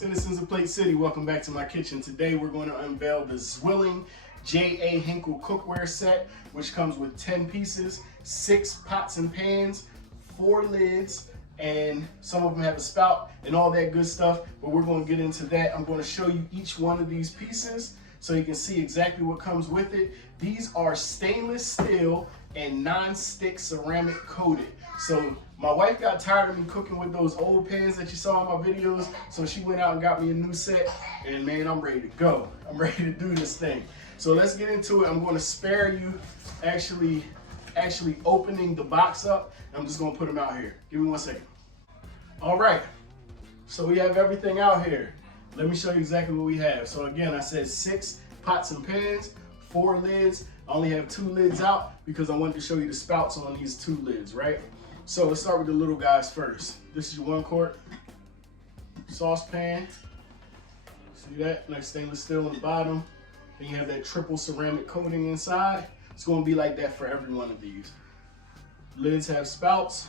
Citizens of Plate City, welcome back to my kitchen. Today we're going to unveil the Zwilling J.A. Hinkle cookware set, which comes with 10 pieces, 6 pots and pans, 4 lids, and some of them have a spout and all that good stuff, but we're going to get into that. I'm going to show you each one of these pieces so you can see exactly what comes with it. These are stainless steel and non-stick ceramic coated. So my wife got tired of me cooking with those old pans that you saw in my videos, so she went out and got me a new set, and man, I'm ready to go. I'm ready to do this thing. So let's get into it. I'm going to spare you actually opening the box up. I'm just going to put them out here. Give me 1 second. All right, so we have everything out here. Let me show you exactly what we have. So again, I said 6 pots and pans, 4 lids. I only have 2 lids out because I wanted to show you the spouts on these 2 lids, right? So let's start with the little guys first. This is your 1 quart saucepan. See that? Nice stainless steel on the bottom. Then you have that triple ceramic coating inside. It's gonna be like that for every one of these. Lids have spouts.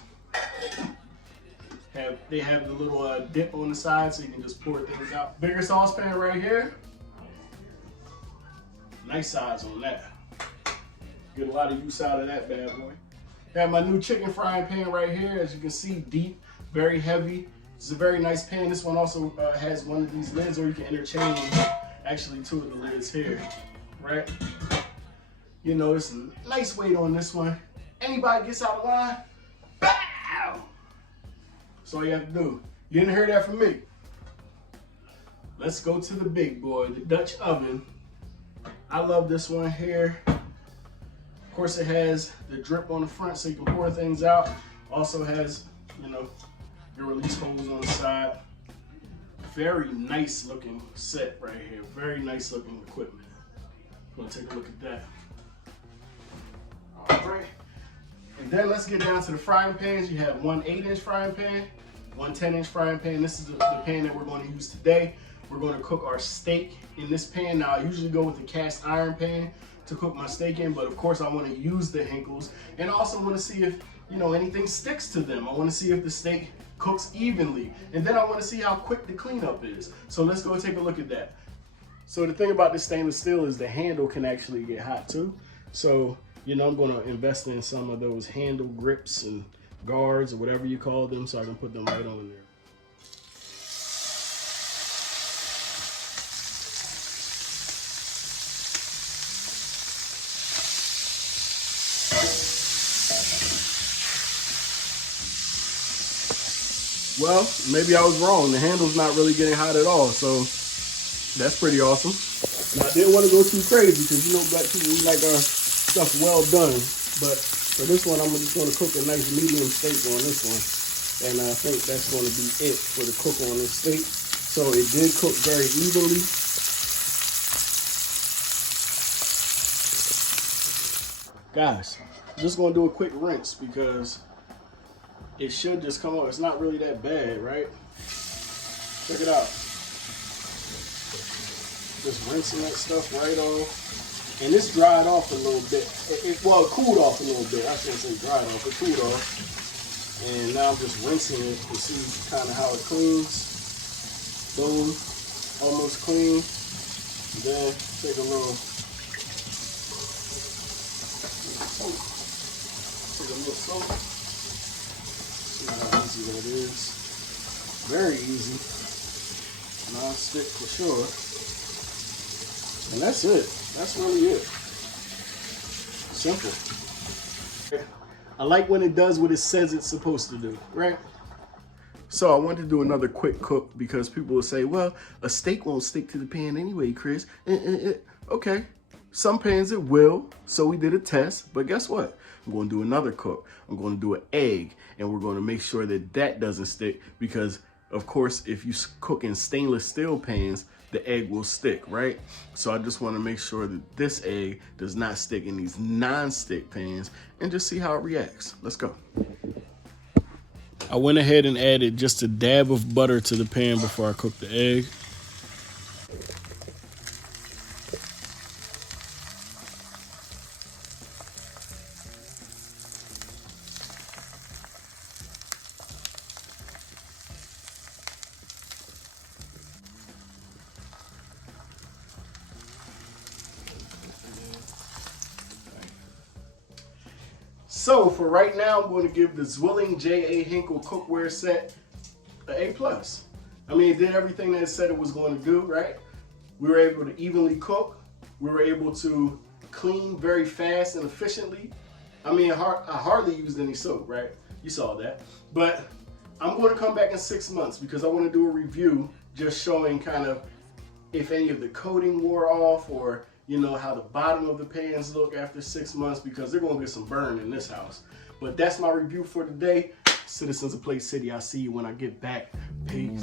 They have the little dip on the side so you can just pour things out. Bigger saucepan right here. Nice size on that. Get a lot of use out of that bad boy. Got my new chicken frying pan right here. As you can see, deep, very heavy. It's a very nice pan. This one also has one of these lids, or you can interchange actually 2 of the lids here, right? You know, it's a nice weight on this one. Anybody gets out of line, bow! That's all you have to do. You didn't hear that from me. Let's go to the big boy, the Dutch oven. I love this one here. Of course, it has the drip on the front so you can pour things out. Also has, you know, your release holes on the side. Very nice looking set right here. Very nice looking equipment. We'll take a look at that. All right. And then let's get down to the frying pans. You have 1 8-inch frying pan, 1 10-inch frying pan. This is the pan that we're going to use today. We're going to cook our steak in this pan. Now, I usually go with the cast iron pan to cook my steak in, but of course I want to use the Hinkles, and I also want to see if, you know, anything sticks to them. I want to see if the steak cooks evenly, and then I want to see how quick the cleanup is. So let's go take a look at that. So the thing about this stainless steel is the handle can actually get hot too. So, you know, I'm going to invest in some of those handle grips and guards or whatever you call them, so I can put them right on there. Well, maybe I was wrong. The handle's not really getting hot at all, so that's pretty awesome. Now, I didn't want to go too crazy because, you know, black people, we like our stuff well done. But for this one, I'm just going to cook a nice medium steak on this one. And I think that's going to be it for the cook on this steak. So it did cook very evenly. Guys, I'm just going to do a quick rinse because it should just come out. It's not really that bad, right? Check it out. Just rinsing that stuff right off. And this dried off a little bit. Well, it cooled off a little bit. I shouldn't say dried off, it cooled off. And now I'm just rinsing it to see kind of how it cleans. Boom, almost clean. And then take a little soap. Take a little soap. See how easy that is. Very easy. Non-stick for sure. And that's it. That's really it. Simple. I like when it does what it says it's supposed to do, right? So I want to do another quick cook because people will say, well, a steak won't stick to the pan anyway, Chris. Okay, some pans it will. So we did a test, but guess what? I'm going to do another cook. I'm going to do an egg, and we're going to make sure that that doesn't stick because, of course, if you cook in stainless steel pans, the egg will stick, right? So I just want to make sure that this egg does not stick in these non-stick pans and just see how it reacts. Let's go. I went ahead and added just a dab of butter to the pan before I cooked the egg. So for right now, I'm going to give the Zwilling J.A. Hinkle cookware set an A+. I mean, it did everything that it said it was going to do, right? We were able to evenly cook. We were able to clean very fast and efficiently. I mean, I hardly used any soap, right? You saw that. But I'm going to come back in 6 months because I want to do a review just showing kind of if any of the coating wore off, or you know, how the bottom of the pans look after 6 months, because they're going to get some burn in this house. But that's my review for today. Citizens of Play City, I'll see you when I get back. Peace.